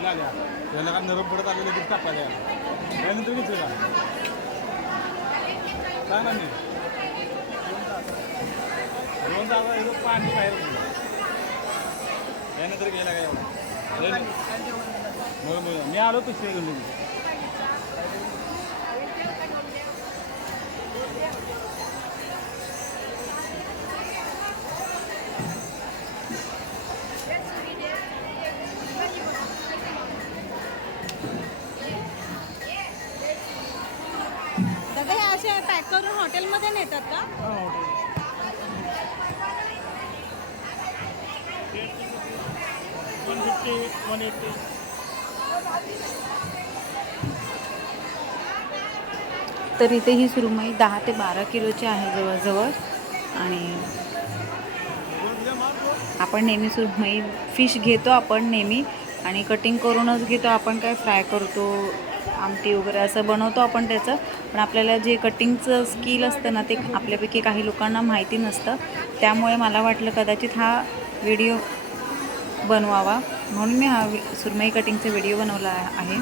पहिला आल्या त्याला का नरम पडत आलेलं लगेच टाकायला त्यानंतर घेतलं का काय ना मी 2 तास एकदम पाणी बाहेर त्यानंतर गेला काय एवढा मी आलो तसे दादा हे असे पॅक करून हॉटेलमध्ये नेतात का? तर इथे ही सुरमई 10 ते 12 किलोची आहे जवळजवळ. आणि आपण नेहमी सुरमई फिश घेतो आपण नेहमी आणि कटिंग करूनच घेतो आपण. काय फ्राय करतो आमटी वगैरे असं बनवतो आपण त्याचं. पण आपल्याला जे कटिंगचं स्किल असतं ना ते आपल्यापैकी काही लोकांना माहिती नसतं. त्यामुळे मला वाटलं कदाचित हा व्हिडिओ बनवावा म्हणून मी हा सुरमई कटिंगचा व्हिडिओ बनवला आहे.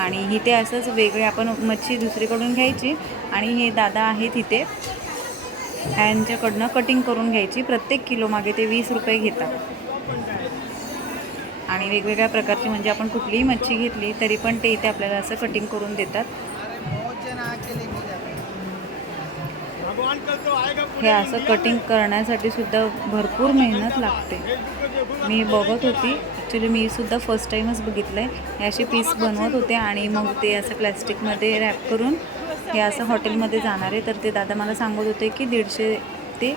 आणि इथे असंच वेगळे आपण मच्छी दुसरीकडून घ्यायची आणि हे दादा आहेत इथे ह्यांच्याकडनं कटिंग करून घ्यायची. प्रत्येक किलो मागे ते 20 रुपये घेतात. आणि वेगवेगळ्या प्रकारची म्हणजे आपण कुठलीही मच्छी घेतली तरी पण ते इथे आपल्याला असं कटिंग करून देतात. हे असं कटिंग करण्यासाठी सुद्धा भरपूर मेहनत लागते. मी बघत होती ॲक्च्युली मी सुद्धा फर्स्ट टाईमच बघितलं आहे. हे असे पीस बनवत होते आणि मग ते असं प्लॅस्टिकमध्ये रॅप करून हे असं हॉटेलमध्ये जाणार आहे. तर ते दादा मला सांगत होते की 150 ते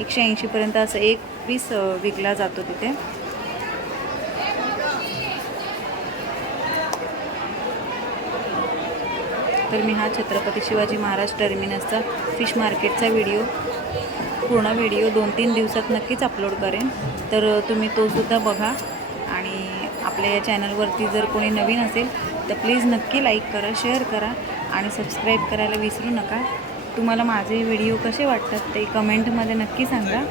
180पर्यंत असं एक पीस विकला जातो तिथे. तर मी हा छत्रपती शिवाजी महाराज टर्मिनसचा फिश मार्केटचा पूर्ण व्हिडिओ 2-3 दिवसात नक्कीच अपलोड करेन. तर तुम्ही तो सुद्धा बघा. आणि आपल्या या चॅनलवरती जर कोणी नवीन असेल तर प्लीज नक्की लाईक करा, शेअर करा आणि सबस्क्राईब करायला विसरू नका. तुम्हाला माझे व्हिडिओ कसे वाटतात ते कमेंटमध्ये नक्की सांगा.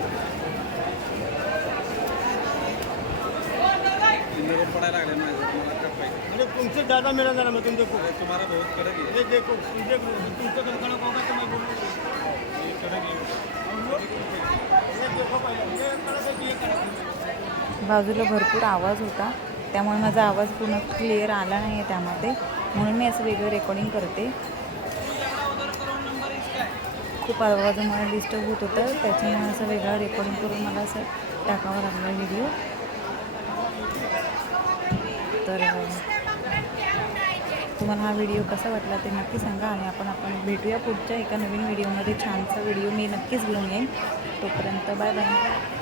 तुमसे ज़्यादा मेरा ज़रा मैं तुम देखो तुम्हारा बहुत करेगी ये देखो तुमसे कड़कड़ होगा तो मैं बोलूँगा ये करेगी ये देखो पहले ये करेगी. बाजूला भरपूर आवाज होता त्यामुळे माझा आवाज पूर्ण क्लिअर आला नाही आहे त्यामध्ये. म्हणून मी असं वेगळं रेकॉर्डिंग करते. खूप आवाजामुळे डिस्टर्ब होत होतं त्याच्यामुळे असं वेगळं रेकॉर्डिंग करून मला असं टाकावं लागलं व्हिडिओ. तर तुम्हाला हा व्हिडिओ कसा वाटला ते नक्की सांगा. आणि आपण भेटूया पुढच्या एका नवीन व्हिडिओमध्ये. छानसा व्हिडिओ मी नक्कीच घेऊन येईन. तोपर्यंत बाय बाय.